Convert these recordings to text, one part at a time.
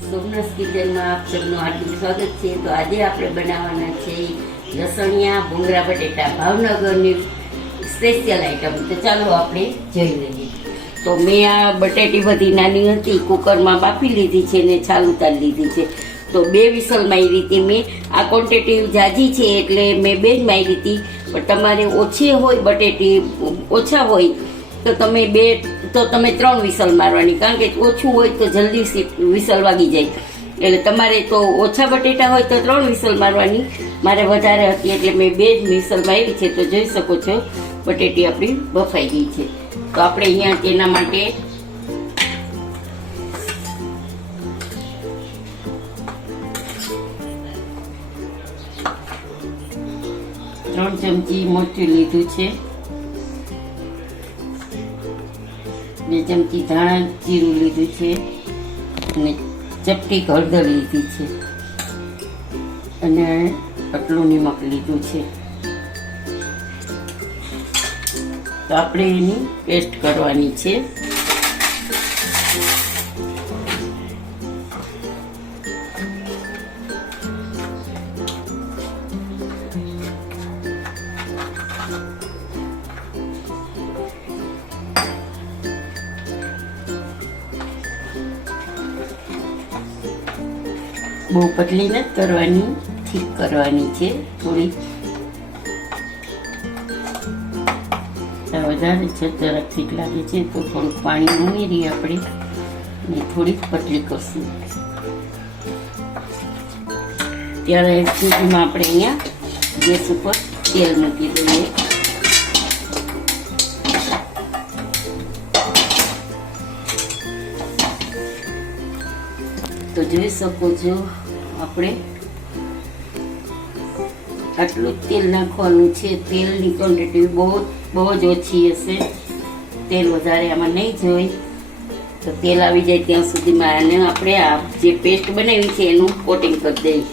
સોમનાથ કિચનમાં આપ સૌનું હાર્દિક સ્વાગત છે। તો આજે આપણે બનાવવાના છે લસણિયા ભૂંગળા બટેટા, ભાવનગરની સ્પેશિયલ આઈટમ। તો ચાલો આપણે જોઈ લઈએ। તો મેં આ બટેટી બધી નાની હતી કુકરમાં બાફી લીધી છે ને છાલ ઉતારી લીધી છે। તો 2 વિસલ મારી હતી મેં। આ ક્વોન્ટિટી જાજી છે એટલે મેં 2 જ મારી હતી, પણ તમારે ઓછી હોય બટેટી ઓછા હોય તો તમે 3 વિસલ મારવાની, કારણ કે ઓછું હોય તો જલ્દી વિસલ વાગી જાય। એટલે તમારે તો ઓછા બટેટા હોય તો 3 વિસલ મારવાની, મારે વધારે હતી એટલે મેં 2 જ વિસલ મારી છે। તો જોઈ શકો છો બટેટી આપણી બફાઈ ગઈ છે। તો આપણે અહીંયા તેના માટે ત્રણ ચમચી મરચું લીધું છે, 2 ચમચી ધાણા જીરું લીધું છે અને ચપટી હળદર લીધી છે અને આટલું નિમક લીધું છે। તો આપણે એની પેસ્ટ કરવાની છે। બહુ પતલી નથી કરવાની, ઠીક કરવાની છે થોડી। વધારે છે જરાક ઠીક લાગે છે તો થોડુંક પાણી ઉમેરી આપણે ને થોડીક પતલી કરશું। ત્યારે સુધીમાં આપણે અહીંયા ગેસ ઉપર તેલ મૂકી દઈએ। તો જોઈ શકો છો આપણે આટલું તેલ નાખવાનું છે। તેલની ક્વોન્ટિટી બહુ જ ઓછી હશે, તેલ વધારે આમાં નહીં જોઈએ। તો તેલ આવી જાય ત્યાં સુધીમાં આને આપણે આ જે પેસ્ટ બનાવી છે એનું કોટિંગ કરી દઈએ।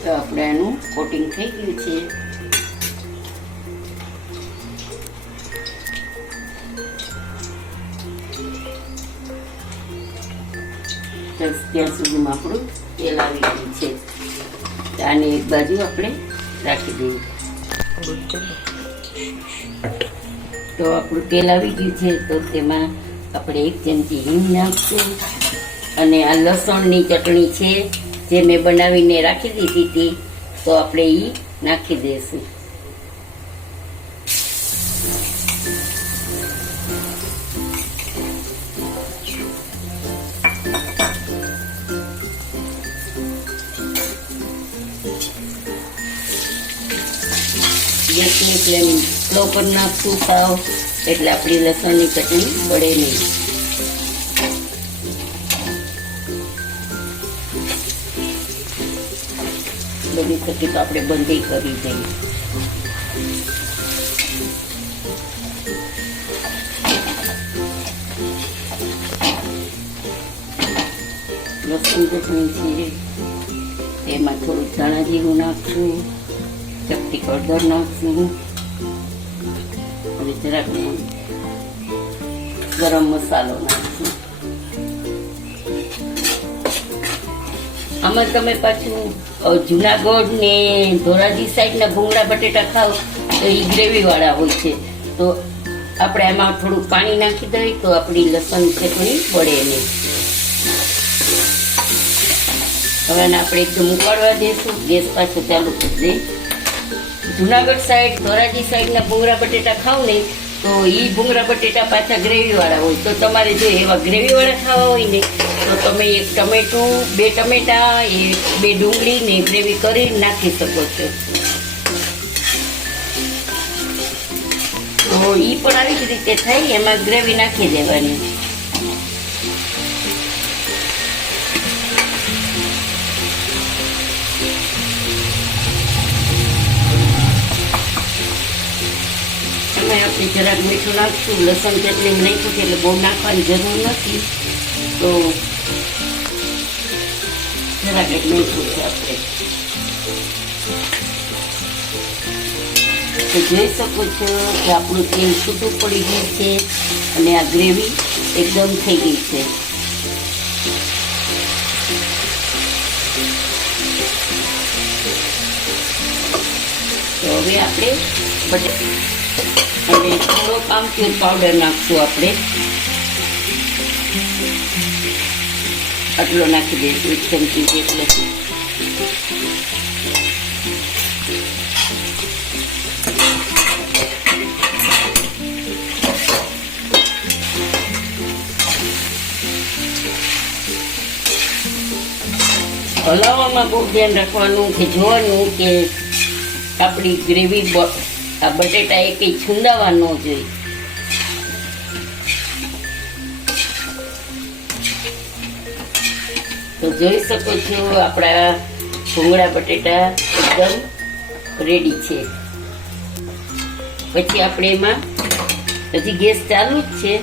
તો આપણે આનું કોટિંગ થઈ ગયું છે। ત્યાં સુધીમાં આપણું તેલ આવી ગયું છે। આને એક બાજુ આપણે રાખી દઈએ। તો આપણું તેલ આવી ગયું છે, તો તેમાં આપણે 1 ચમચી હિંગ નાખશું અને આ લસણની ચટણી છે જે મેં બનાવીને રાખી દીધી હતી, તો આપણે એ નાખી દઈશું। ગેસની ફ્લેમ સ્લો પર નાખશું સાવ, એટલે આપણી લસણની ચટણી બળે નહીં। બની શકે તો આપણે બંધ કરી દઈએ। લસણ ચટણી છે તેમાં થોડું ધાણા જીરું નાખશું, ચપટી હળદર નાખશું અને જરાક ગરમ મસાલો નાખશું। આમાં તમે પાછું જુનાગઢ ને ધોરાજી સાઈડના ભૂંગળા બટેટા ખાવ તો એ ગ્રેવી વાળા હોય છે, તો આપણે આમાં થોડુંક પાણી નાખી દઈએ તો આપણી લસણ ચટણી બળે નહીં। હવે આપણે એકદમ ઉકાળવા દઈશું, ગેસ પાછો ચાલુ કરી દઈએ। જુનાગઢ સાઈડ ધોરાજી સાઈડના ભૂંગળા બટેટા ખાવ ને તો એ ભૂંગળા બટેટા પાછા ગ્રેવી વાળા હોય। તો તમારે જો એવા ગ્રેવી વાળા ખાવા હોય ને તો તમે 1 ટમેટું, 2 ટમેટા, 2 ડુંગળી ને ગ્રેવી કરી નાખી શકો છો। તો એ પણ આવી જ રીતે થાય, એમાં ગ્રેવી નાખી દેવાની। આપણે જરાક મીઠું નાખશું. લસણ ચટણી નાખ્યું છે એટલે બહુ નાખવાની જરૂર નથી, તો જરાક એક નાખ્યું છે આપણે. તો જોઈ શકો છો કે આપણું તેલ છૂટું પડી ગયું છે અને આ ગ્રેવી એકદમ થઈ ગઈ છે. તો હવે આપણે અને થોડોક આમચૂર પાવડર નાખશું આપણે. આટલો નાખી દઈશું, 1 ચમચી જેટલો. હલાવવામાં બહુ ધ્યાન રાખવાનું કે જોવાનું કે આપણી ગ્રેવી આ બટેટા એ કંઈ છુંદાવા ન જોઈએ. તો જોઈ શકો છો આપણા ભૂંગળા બટેટા એકદમ રેડી છે. પછી આપણે એમાં હજી ગેસ ચાલુ જ છે,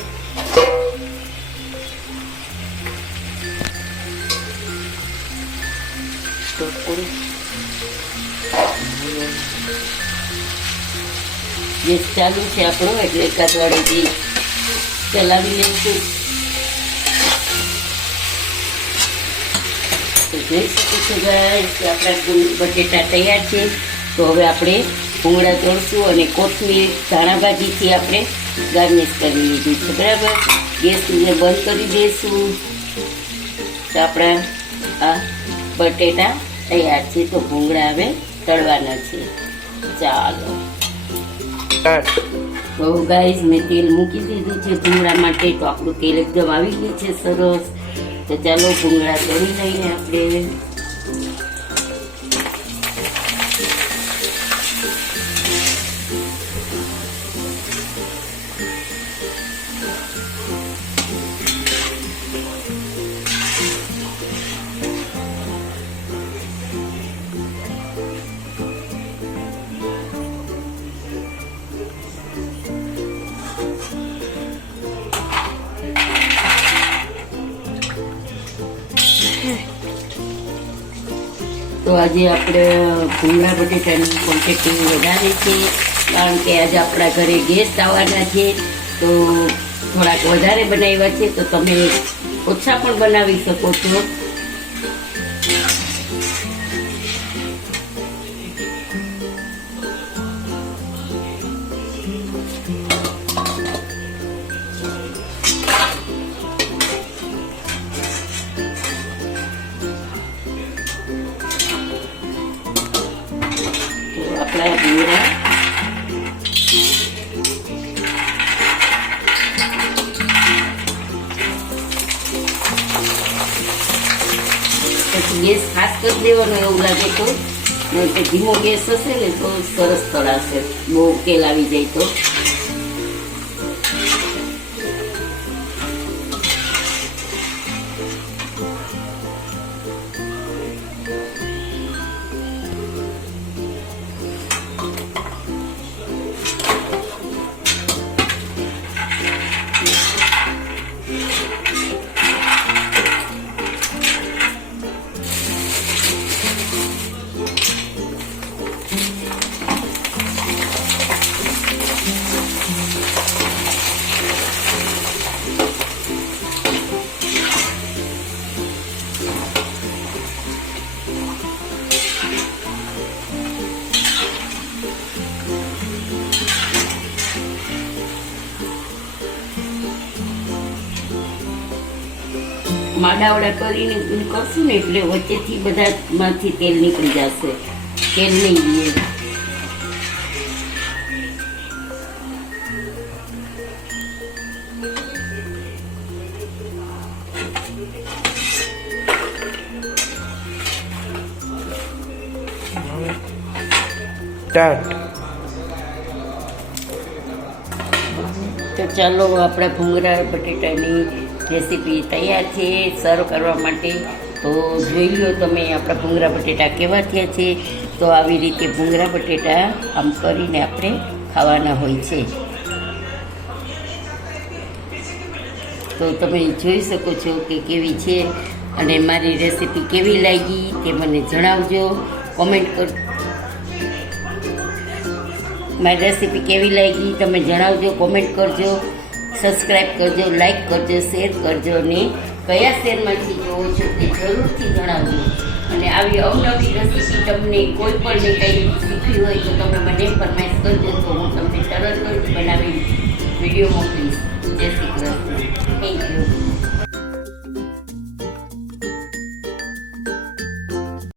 ગેસ ચાલુ છે આપણો, એટલે એકાદ વાળેથી ચલાવી લઈશું. તો જોઈ શકો છો ગાઈસ કે આપણા બટેટા તૈયાર છે. તો હવે આપણે ભૂંગળા તળશું અને કોથમીર ધાણા ભાજીથી આપણે ગાર્નિશ કરી લીધું છે. બરાબર, ગેસને બંધ કરી દઈશું. તો આપણા આ બટેટા તૈયાર છે. તો ભૂંગળા હવે તળવાના છે. ચાલો, તો ગાઈસ મેં તેલ મૂકી દીધું છે ભૂંગળા માટે. તો આપણું તેલ એકદમ આવી ગયું છે સરસ. તો ચાલો ભૂંગળા તળી લઈએ આપણે. તો આજે આપણે ભૂંગળા બટેટાની ક્વોન્ટિટી વધારે છે, કારણ કે આજે આપણા ઘરે ગેસ્ટ આવવાના છે. તો થોડાક વધારે બનાવ્યા છે, તો તમે ઓછા પણ બનાવી શકો છો. આપણા ભૂંગળા પછી ગેસ ખાસ કરી દેવાનો એવું લાગે તો, ધીમો ગેસ હશે ને તો સરસ તળાશે. બહુ તેલ આવી જાય તો. માડાવડા કરીને કરશું ને એટલે વચ્ચેથી બધામાંથી તેલ નીકળી જશે. તેલ નહીં લઈએ. તો ચાલો આપણા ભૂંગળા બટેટાની રેસીપી તૈયાર છે સર્વ કરવા માટે. તો જોઈ લો તમે આપણા ભૂંગળા બટેટા કેવા થયા છે. તો આવી રીતે ભૂંગળા બટેટા આમ કરીને આપણે ખાવાના હોય છે. તો તમે જોઈ શકો છો કે કેવી છે અને મારી રેસીપી કેવી લાગી તે મને જણાવજો. કોમેન્ટ કર મારી રેસીપી કેવી લાગી તમે જણાવજો, કોમેન્ટ કરજો, સબસ્ક્રાઈબ કરજો, લાઈક કરજો, શેર કરજો અને કયા શહેરમાંથી જોવો છો તે જરૂરથી જણાવજો. અને આવી અવનવી રેસીપી તમને કોઈ પણ કંઈ શીખવી હોય તો તમે મને ફરમાઈશ કરજો, તો હું તમને તરત જ બનાવી વિડીયો મોકલીશ.